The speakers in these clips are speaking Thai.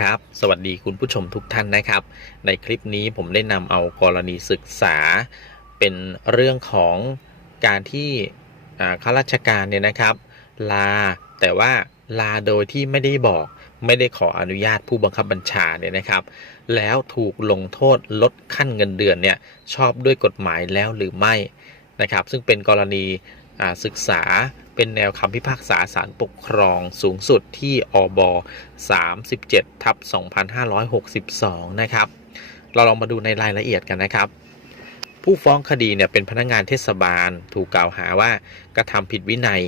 ครับสวัสดีคุณผู้ชมทุกท่านนะครับ ในคลิปนี้ผมได้นำเอากรณีศึกษา เป็นเรื่องของการที่ข้าราชการเนี่ยนะครับ ลาแต่ว่าลาโดยที่ไม่ได้บอก ไม่ได้ขออนุญาตผู้บังคับบัญชาเนี่ยนะครับ แล้วถูกลงโทษลดขั้นเงินเดือนเนี่ยชอบด้วยกฎหมายแล้วหรือไม่นะครับ ซึ่งเป็นกรณี ศึกษาเป็นแนวคำพิพากษาศาลปกครองสูงสุดที่อบ37ทับ2562 นะครับ เราลองมาดูในรายละเอียดกันนะครับ ผู้ฟ้องคดีเนี่ยเป็นพนักงานเทศบาลถูกกล่าวหาว่ากระทำผิดวินัย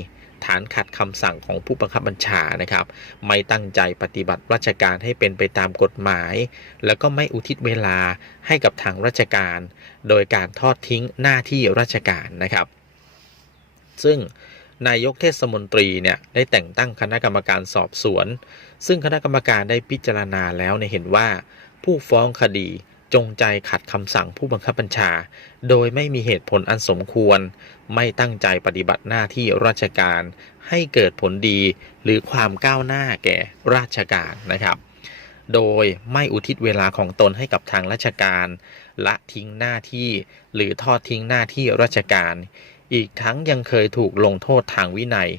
ฐานขัดคำสั่งของผู้บังคับบัญชานะครับ ไม่ตั้งใจปฏิบัติราชการให้เป็นไปตามกฎหมาย แล้วก็ไม่อุทิศเวลาให้กับทางราชการ โดยการทอดทิ้งหน้าที่ราชการนะครับ ซึ่งนายกเทศมนตรีเนี่ยได้แต่งตั้งคณะกรรมการสอบสวน ซึ่งคณะกรรมการได้พิจารณาแล้วเนี่ยเห็นว่า ผู้ฟ้องคดีจงใจขัดคำสั่งผู้บังคับบัญชา โดยไม่มีเหตุผลอันสมควร ไม่ตั้งใจปฏิบัติหน้าที่ราชการ ให้เกิดผลดีหรือความก้าวหน้าแก่ราชการนะครับ โดยไม่อุทิศเวลาของตนให้กับทางราชการ ละทิ้งหน้าที่ หรือทอดทิ้งหน้าที่ราชการ อีกทั้งยังเคยถูกลงโทษทางวินัย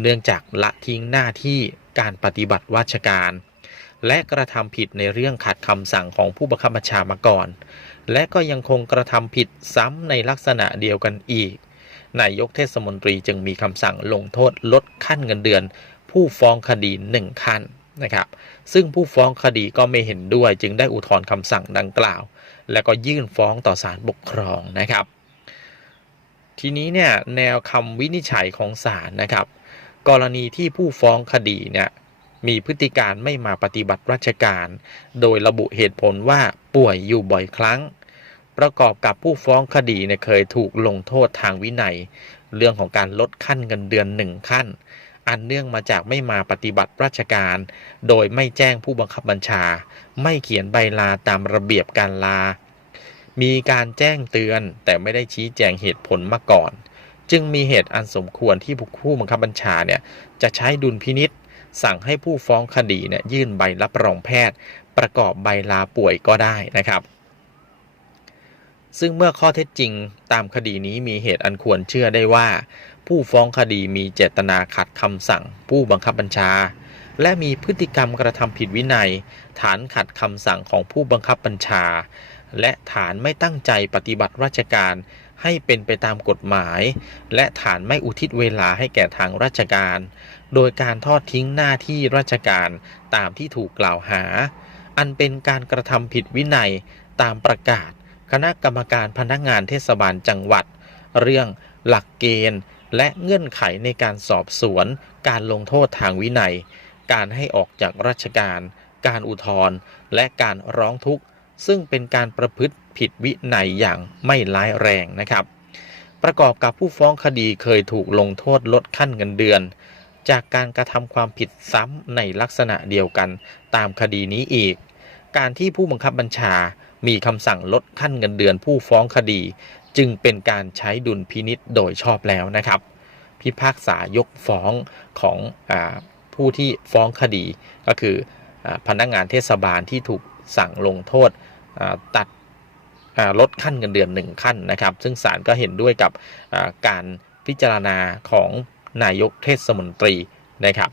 เนื่องจากละทิ้งหน้าที่การปฏิบัติราชการ และกระทำผิดในเรื่องขัดคำสั่งของผู้บังคับบัญชามาก่อน และก็ยังคงกระทำผิดซ้ำในลักษณะเดียวกันอีก นายกเทศมนตรีจึงมีคำสั่งลงโทษลดขั้นเงินเดือน ผู้ฟ้องคดีหนึ่งขั้นนะครับ ซึ่งผู้ฟ้องคดีก็ไม่เห็นด้วย จึงได้อุทธรณ์คำสั่งดังกล่าว แล้วก็ยื่นฟ้องต่อศาลปกครองนะครับ ทีนี้เนี่ยแนวคำวินิจฉัยของศาลนะครับ กรณีที่ผู้ฟ้องคดีเนี่ยมีพฤติการไม่มาปฏิบัติราชการ โดยระบุเหตุผลว่าป่วยอยู่บ่อยครั้ง ประกอบกับผู้ฟ้องคดีเนี่ยเคยถูกลงโทษทางวินัย เรื่องของการลดขั้นเงินเดือนหนึ่งขั้น อันเนื่องมาจากไม่มาปฏิบัติราชการ โดยไม่แจ้งผู้บังคับบัญชา ไม่เขียนใบลาตามระเบียบการลา มีการแจ้งเตือนแต่ไม่ได้ชี้แจงเหตุผลมาก่อน จึงมีเหตุอันสมควรที่ผู้บังคับบัญชาเนี่ยจะใช้ดุลพินิษสั่งให้ผู้ฟ้องคดีเนี่ยยื่นใบรับรองแพทย์ ประกอบใบลาป่วยก็ได้นะครับ ซึ่งเมื่อข้อเท็จจริงตามคดีนี้มีเหตุอันควรเชื่อได้ว่า ผู้ฟ้องคดีมีเจตนาขัดคำสั่ง ผู้บังคับบัญชา และมีพฤติกรรมกระทำผิดวินัย ฐานขัดคำสั่งของผู้บังคับบัญชา และฐานไม่ตั้งใจปฏิบัติราชการให้เป็นไปตามกฎหมาย และฐานไม่อุทิศเวลาให้แก่ทางราชการ โดยการทอดทิ้งหน้าที่ราชการตามที่ถูกกล่าวหา อันเป็นการกระทำผิดวินัยตามประกาศ คณะกรรมการพนักงานเทศบาลจังหวัด เรื่องหลักเกณฑ์ และเงื่อนไขในการสอบสวน การลงโทษทางวินัย การให้ออกจากราชการ การอุทธรณ์และการร้องทุกข์ ซึ่งเป็นการประพฤติผิดวินัยอย่างไม่ร้ายแรงนะครับ ประกอบกับผู้ฟ้องคดีเคยถูกลงโทษลดขั้นเงินเดือน จากการกระทำความผิดซ้ำในลักษณะเดียวกันตามคดีนี้อีก การที่ผู้บังคับบัญชามีคำสั่งลดขั้นเงินเดือนผู้ฟ้องคดี จึงเป็นการใช้ดุลพินิษโดยชอบแล้วนะครับ พิพากษายกฟ้องของอผู้ที่ฟ้องคดีก็คืออพนักงานเทศบาลที่ถูก สั่งลงโทษตัดลดขั้นเงินเดือนหนึ่งขั้นนะครับ ซึ่งศาลก็เห็นด้วยกับการพิจารณาของนายกเทศมนตรีนะครับ